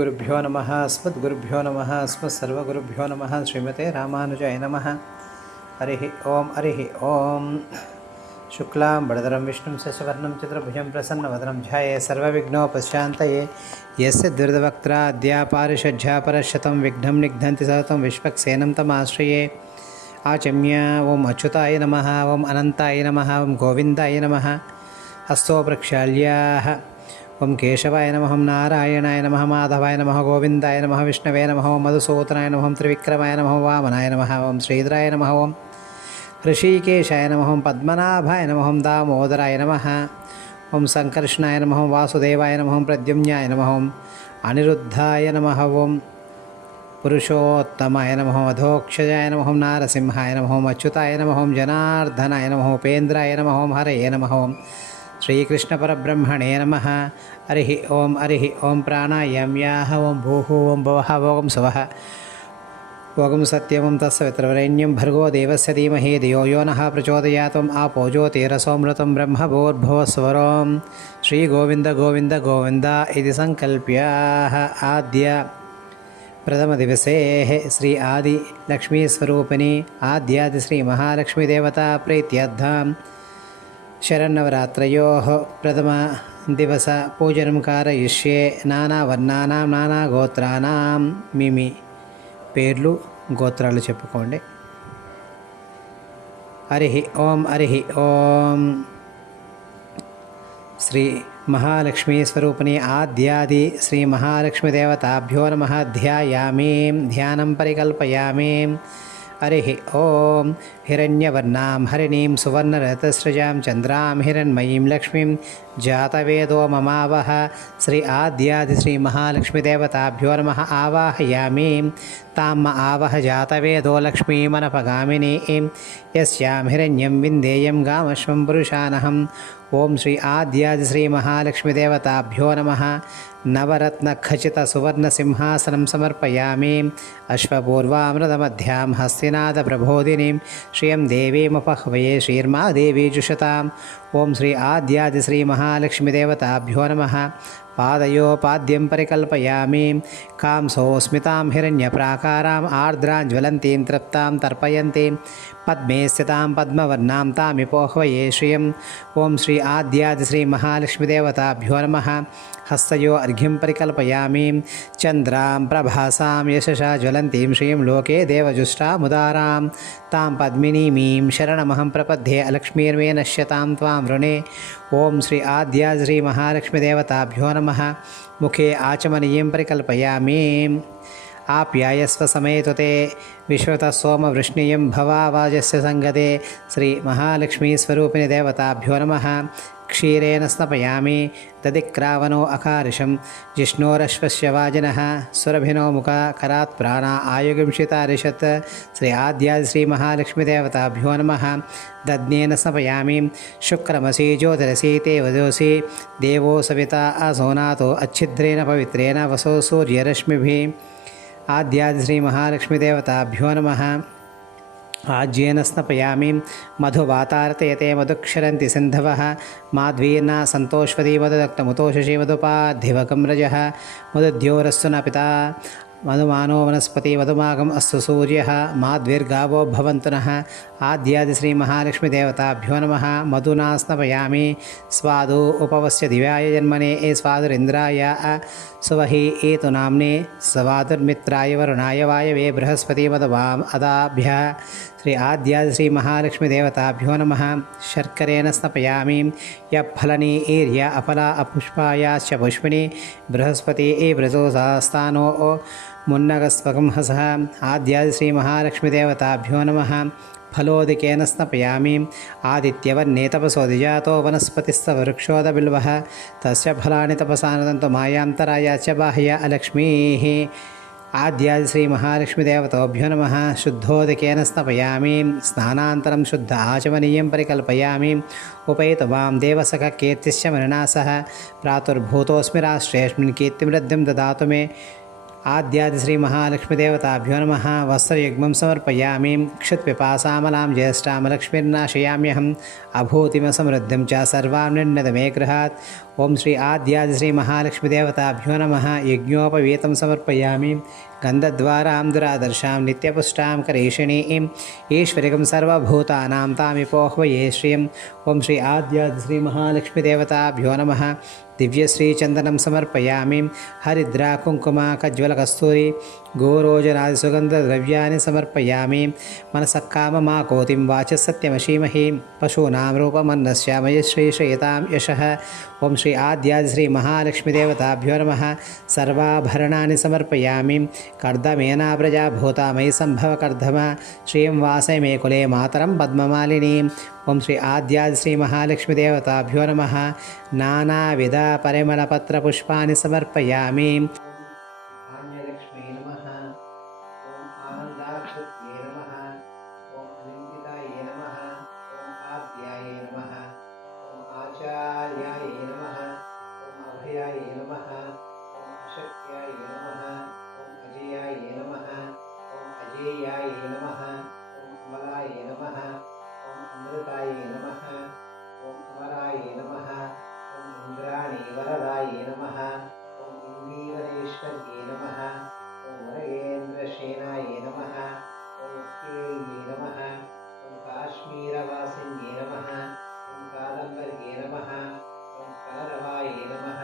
श्रीगुरुभ्यो नमः अस्मद्गुरुभ्यो नमः अस्मत्सर्वगुरुभ्यो नमः श्रीमते रामानुजाय नमः। हरिः ओम् शुक्लां वरदरं विष्णुं शशिवर्णं चतुर्भुजं प्रसन्नवदनं ध्यायेत् सर्वविघ्नोपशान्तये यस्य दुर्दवक्त्राद्या पारिषज्झापरशतं विघ्नं निघ्नन्ति सततं विश्वक्सेनं तमाश्रये। आचम्य ओम अच्युताय नमः, ओम अनंताय नमः, ओम गोविंदाय नमः। हस्तो प्रक्षाल्यः ओम केशवाय नमः, ओम नारायणाय नमः, माधवाय नमः, गोविंदाय नमः, विष्णवे नमः, ओम मधुसूदनाय नमः, ओम त्रिविक्रमाय नमः, वामनाय नमः, ओम श्रीधराय नमः, ओम ऋषिकेशाय नमः, ओम पद्मनाभाय नमः, ओम दामोदराय नमः, ओम संकर्षणाय नमः, ओम वासुदेवाय नमः, ओम प्रद्युम्नाय नमः, ओम अनिरुद्धाय नमः, ओम पुरुषोत्तमाय नमः, अधोक्षजाय नमः, नारसिंहाय नमः, अच्युताय नमः, जनार्दनाय नमः, उपेन्द्राय नमः, हरये नमः, श्रीकृष्णपरब्रह्मणे नमः। हरिः ओं प्राणायाम्याः ओं भूः ओं भवः ओं स्वः ओं सत्यं तत्सवितुर्वरेण्यं भर्गो देवस्य धीमहि धियो यो नः प्रचोदयात्। आपो ज्योतिरसोऽमृतं ब्रह्मभूर्भुवस्वरं श्रीगोविन्द गोविन्द गोविन्द इति संकल्प्य आद्य प्रथम दिवसे श्री आदि लक्ष्मी स्वरूपिणी आद्यादि श्री महालक्ष्मी देवता प्रीत्यर्थं शरन्नवरात्रयोः प्रथम दिवस पूजनं कारयिष्ये। नानावर्णानां नानागोत्राणां मिमि పేర్లు గోత్రాలు చెప్పుకోండి. హరిః ఓం శ్రీ महालक्ष्मी स्वरूपिणी आद्यादि श्री महालक्ष्मी देवताभ्यो नमः। ध्यायामि ध्यानं परिकल्पयामि। हरिः ओं हिरण्यवर्णां हरिणीं सुवर्णरथस्रजां चन्द्रां हिरण्मयीं लक्ष्मीं जातवेदो ममावह। श्री आद्यादि श्री महालक्ष्मी देवताभ्यो नमः। आवाहयामि ताम् आवह जातवेदो लक्ष्मीमनपगामिनीं यस्यां हिरण्यं विन्देयं गामश्वं पुरुषानहम्। ओम श्री आद्यादि श्री महालक्ष्मी देवताभ्यो नमः। नवरत्नखचित सुवर्ण सिंहासनं समर्पयामि। अश्वपूर्वामृतमध्यां हस्तिनादप्रबोधिनीं श्रियं देवीमुपह्वये श्रीर्मा देवी जुषताम्। ओम श्री आद्यादि श्री महालक्ष्मी देवताभ्यो नमः। पादयोपाद्यं परिकल्पयामि। कांसोस्मितां हिरण्यप्राकाराम् आर्द्रां ज्वलन्तीं तृप्तां तर्पयन्तीं पद्मे स्थितां पद्मवर्णां तामिपोह्वये श्रियम्। ओम श्री आद्यादि श्री महालक्ष्मी देवताभ्यो नमः। हस्तयो अर्घ्यं परिकल्पयामि। चन्द्रां प्रभासां यशसा ज्वलन्तीं श्रियं लोके देवजुष्टामुदारां तां पद्मिनीमीं शरणमहं प्रपद्ये अलक्ष्मीर्मे नश्यतां त्वां वृणे। ओम श्री आद्यादि श्री महालक्ष्मी देवताभ्यो नमः। मुखे आचमनीयं परिकल्पयामि। आप्यायस्व समेतुते विश्वतः सोमवृष्णियं भवावाजस्य संगते श्री महालक्ष्मी स्वरूपिणी देवताभ्यो नमः। क्षीरेण स्नपयामि। दधिक्रावणो अकारिशं जिष्णोरश्वस्य वाजिनः सुरभिनो मुखा करात् प्राणा आयुगंशितारिषत्। श्री आद्यादि श्री महालक्ष्मी देवताभ्यो नमः। दध्नेन स्नपयामि। शुक्रमसि ज्योतिरसि ते वजोसि देवो सविता असोनातो अच्छिद्रेण पवित्रेण वसो सूर्यरश्मिभिः। आद्यादि श्री महालक्ष्मी देवताभ्यो नमः। आज्येन स्नपयामि। मधुवातार्तयते मधुक्षरन्ति सिन्धवः। माध्वीर्ना सन्तोष्वती मधुदक्तमुतोषसि मधुपाधिवकं रजः। मधुद्योरस्तु न पिता मधुमानो वनस्पति मधुमागम अस्तु सूर्यः। माध्वीर्गावो भवन्तु नः। आद्यादि श्री महालक्ष्मी देवताभ्यो नमः। मधुना स्नपयामि। स्वादु उपवस्य दिव्याय जन्मने स्वादुरिन्द्राय सुवहि एतु नाम्ने स्वादुर्मित्राय वरुणाय वायवे बृहस्पति मधुवाम् अदाभ्यः। श्री आद्यादि श्री महालक्ष्मी देवताभ्यो नमः। शर्करेण स्नपयामि। यफलनी ईर्य अपला अपुष्पायाश्च पुष्पिणी बृहस्पति व्रजोसास्तानो मुन्नगस्पकं हसः। आद्यादि श्री महालक्ष्मी देवताभ्यो नमः। फलोदिकेन स्नपयामि। आदित्यवर्णे तपसो द्विजातो वनस्पतिस्तव वृक्षोदबिल्वः तस्य फलानि तपसा नदन्तु मायान्तराय च बाह्य अलक्ष्मीः। आद्यादि श्री महालक्ष्मी देवताभ्यो नमः। शुद्धोदिकेन स्नपयामि। स्नानान्तरं शुद्ध आचमनीयं परिकल्पयामि। उपैतु वां देवसख कीर्तिश्च मृणा सह प्रातुर्भूतोऽस्मि राष्ट्रेऽस्मिन् कीर्तिमृद्धिं ददातु मे। आद्यादिश्रीमहालक्ष्मीदेवताभ्यो नमः। वस्त्रयुग्मं समर्पयामि। क्षुत्पिपासामलां ज्येष्ठामलक्ष्मीर्नाशयाम्यहम्। अभूतिमसमृद्धिं च सर्वां निर्णदमे गृहात्। ओं श्री आद्यादिश्रीमहालक्ष्मीदेवताभ्यो नमः। यज्ञोपवीतं समर्पयामि। गन्धद्वारां दुरादर्शां नित्यपुष्टां करेषिणीं ईश्वरिकं सर्वभूतानां तामिपोह्वये श्रियम्। ओं श्री आद्यादिश्रीमहालक्ष्मीदेवताभ्यो नमः। दिव्यश्रीचन्दनं समर्पयामि। हरिद्रा कुङ्कुमा कज्ज्वलकस्तूरी गोरोजनादिसुगन्धद्रव्याणि समर्पयामि। मनसः काममाकोतिं वाचः सत्यमशीमहि। पशूनां रूपमन्नस्यामय श्रीश्रयतां यशः। ओं श्री आद्यादिश्रीमहालक्ष्मीदेवताभ्यो नमः। सर्वाभरणानि समर्पयामि। कर्दमेनाव्रजाभूता मयि सम्भवकर्दम श्रियं वासय मे कुले मातरं पद्ममालिनीम्। ओं श्री आद्यादिश्रीमहालक्ष्मीदेवताभ्यो नमः। नानाविधपरिमलपत्रपुष्पाणि समर्पयामि। धान्यलक्ष्मी नमः। ओं आनन्दाक्षत्ये नमः। ओं अनिन्दिताये नमः। ओं आद्याये नमः। ओं आचार्याये नमः। ओं अभयाये नमः। ओं अशक्याये नमः। ओं अजयाये नमः। ओं अजेयाये नमः। ओं अमलाये नमः। ओं अमृताये नमः। ओं अमराये नमः। ओं इन्द्राणीवरदाये नमः। ओं इन्दीवरेश्वर्ये नमः। ओं वरगेन्द्रसेनाये नमः। ओं केल्ये नमः। ओं काश्मीरवासिन्ये नमः। ओं कादम्बर्ये नमः। ओं कलरवाये नमः।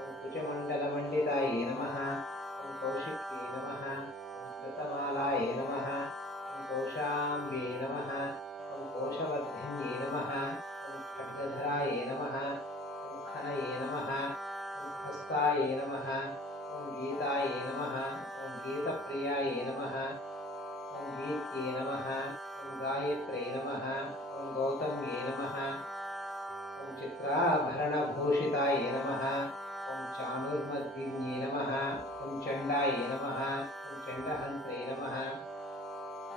ओं कुचमण्डलमण्डिताये नमः। ओं कौशिक्ये नमः। ओं कृतमालाये नमः। ओं कौशाम्ब्ये नमः। ओं कोशवर्धिन्ये नमः। ओं खड्गधराये नमः। ओं खनये नमः। ओं हस्ताये नमः। ओं गीताये नमः। ओं गीतप्रियाये नमः। ओं गीत्ये नमः। ओं गायत्र्यै नमः। ओं गौतम्ये नमः। ओं चित्राभरणभूषिताये नमः। ओं चाणूर्मद्दिन्ये नमः। ओं चण्डाये नमः। ओं चण्डहन्त्रे नमः।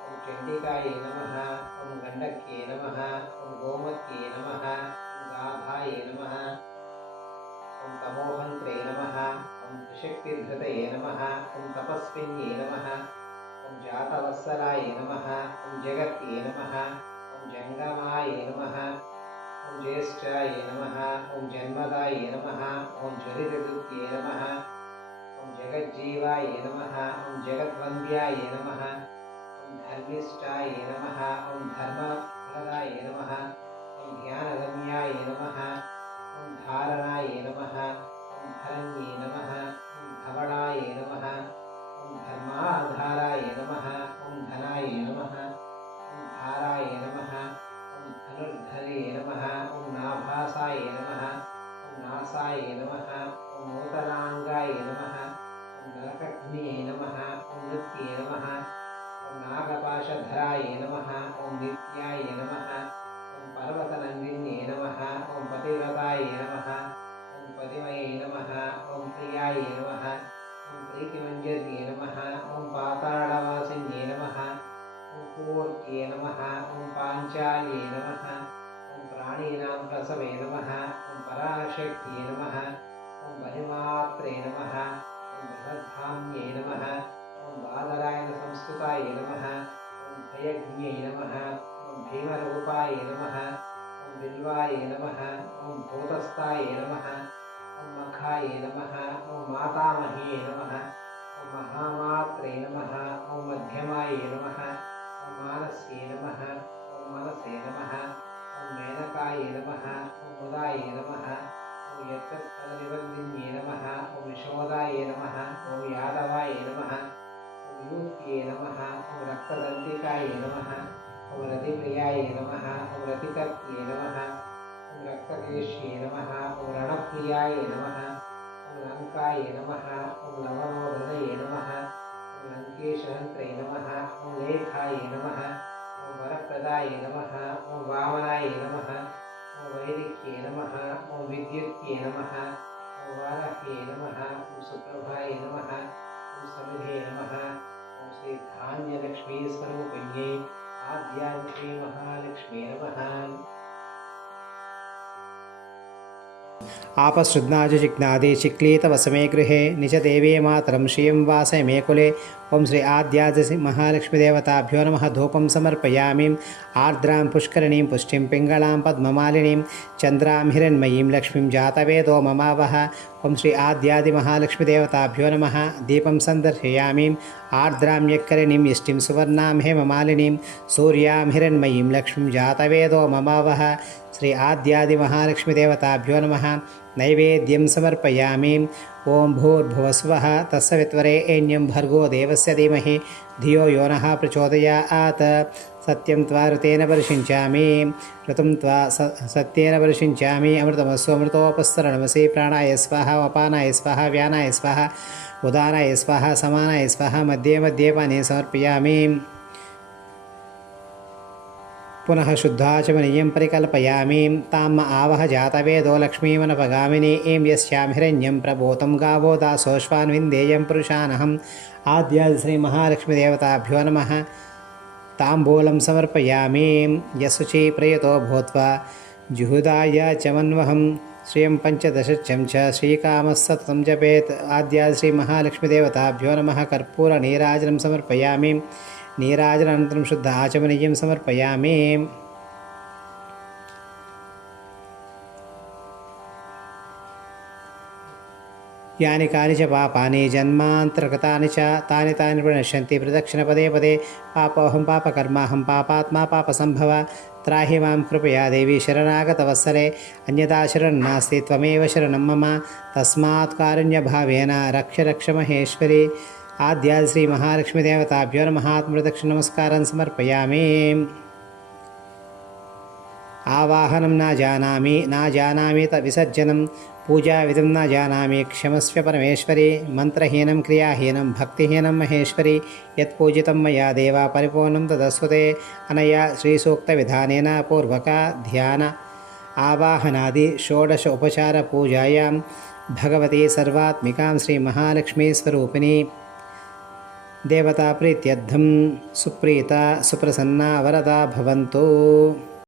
ओं चण्डिकाये नमः। ओं गण्डक्ये नमः। ओं गोमत्ये नमः। ओं गाधाये नमः। ओं तमोहन्त्रे नमः। ओं त्रिशक्तिधृतये नमः। ओं तपस्विन्ये नमः। ओं जातवत्सलाये नमः। ओं जगत्ये नमः। ओं जङ्गमाये नमः। ओं ज्येष्ठाये नमः। ओं जन्मदाये नमः। ओं ज्वलितदुत्ये नमः। ओं जगज्जीवाये नमः। ओं जगद्वन्द्याये नमः। ओं धर्मिष्ठाये नमः। ओं धर्मफलदाये नमः। ओं ध्यानगम्याये नमः। ओं धारणाये नमः। ओं धरण्ये नमः। ओं धवणाये नमः। ओं धर्माधाराये नमः। ओं धनाये नमः। ओं धाराये नमः। ओं धनुर्धरे नमः। ओं नाभासाये नमः। ओं नासाये नमः। ओं नूतनाङ्गाय नमः। ओं नरकग्नये नमः। ओं नृत्ये नमः। ओं नागपाशधराये नमः। ओं नित्याय नमः। ओं पर्वतनन्दिन्ये नमः। ओं पतिव्रताये नमः। ओं पतिमये नमः। ओं प्रियाय नमः। ओं प्रीतिमञ्जर्ये नमः। ओं पाताळवासिन्ये नमः। ओं कूर्त्ये नमः। ओं पाञ्चाल्ये नमः। ओं प्राणीनां प्रसवे नमः। ओं पराशक्त्ये नमः। ओं बलिमात्रे नमः। ओं बृहद्धाम्ये नमः। ओं बादरायणसंस्तुताय नमः। ओं भयज्ञे नमः। ओं भीमरूपाय नमः। ओं बिल्वाय नमः। ओं भूतस्थाय नमः। ओं मखाय नमः। ओं मातामह्ये नमः। ओं महामात्रे नमः। ओं मध्यमाय नमः। ओं मानस्ये नमः। ओं मनसे नमः। ओं मेनकाय नमः। ओं मुदाय नमः। ओं यत्तत्फलनिबन्धिन्ये नमः। ओं विशोदाय नमः। ओं यादवाय नमः। ओं यूत्ये नमः। ओं रक्तदन्तिकाय नमः। ओं रतिप्रियाय नमः। ओं रतिकर्त्ये नमः। ओं रक्तकेश्ये नमः। ओं रणप्रियाय नमः। ओं लङ्काय नमः। ओं आपसृग्नाजुजिग्नादि चिक्लीतवसमे गृहे निजदेवी मातरं श्रियं वासय मे कुले। ओं श्री आद्यादि महालक्ष्मीदेवताभ्यो नमः। धूपं समर्पयामि। आर्द्रां पुष्करिणीं पुष्टिं पिङ्गलां पद्ममालिनीं चन्द्रां हिरण्मयीं लक्ष्मीं जातवेदो ममावह। ओं श्री आद्यादि महालक्ष्मीदेवताभ्यो नमः। दीपं सन्दर्शयामि। आर्द्रां यक्करिणीं यष्टिं सुवर्णां हेममालिनीं सूर्यां हिरण्मयीं लक्ष्मीं जातवेदो ममावह। श्री आद्यादि महालक्ष्मीदेवताभ्यो नमः। नैवेद्यं समर्पयामि। ओं भूर्भुवस्वः तत्सवितुर्वरेण्यं भर्गो देवस्य धीमहि धियो यो नः प्रचोदयात्। सत्यं त्वा ऋतेन परिषिञ्चामि ऋतुं त्वा सत्येन परिषिञ्चामि। अमृतमस्व अमृतोपस्तरणमसि। प्राणाय स्वाहा अपानाय स्वाहा व्यानाय स्वाहा उदानाय स्वाहा समानाय स्वाहा। मध्ये मध्ये पानी समर्पयामि। पुनः शुद्धाचमनीयं परिकल्पयामि। ताम् आवह जातवेदो लक्ष्मीमनपगामिनी ऐं यस्यां हिरण्यं प्रभूतं गावो दासोऽश्वान् विन्देयं पुरुषानहम्। आद्यादि श्री महालक्ष्मीदेवताभ्यो नमः। ताम्बूलं समर्पयामि। यशुचि प्रयतो भूत्वा जुहुदाय चमन्वहं श्रियं पञ्चदशचं च श्रीकामः सततं जपेत्। आद्यादि श्री महालक्ष्मीदेवताभ्यो नमः। कर्पूरनीराजनं समर्पयामि। नीराजनानन्तरं शुद्ध आचमनीयं समर्पयामि। यानि कानि च पापानि जन्मान्तर्गतानि च तानि तानि प्रणश्यन्ति प्रदक्षिणपदे पदे। पापोऽहं पापकर्माहं पापात्मा पापसम्भव। त्राहि मां कृपया देवी शरणागतवत्सले। अन्यथा शरणं नास्ति त्वमेव शरणं मम। तस्मात् कारुण्यभावेन रक्ष रक्ष महेश्वरी। आद्यादि श्री महालक्ष्मीदेवताभ्यो नमः। आत्मप्रदक्षिणनमस्कारं समर्पयामि। आवाहनं न जानामि विसर्जनं पूजाविधिं न जानामि क्षमस्व परमेश्वरी। मन्त्रहीनं क्रियाहीनं भक्तिहीनं महेश्वरी। यत्पूजितं मया देवा परिपूर्णं तदस्वते। अनया श्रीसूक्तविधानेन पूर्वक ध्यान आवाहनादि षोडश उपचारपूजायां भगवती सर्वात्मिकां श्री महालक्ष्मीस्वरूपिणी देवता प्रीत्यर्थं सुप्रीता सुप्रसन्ना वरदा भवन्तु।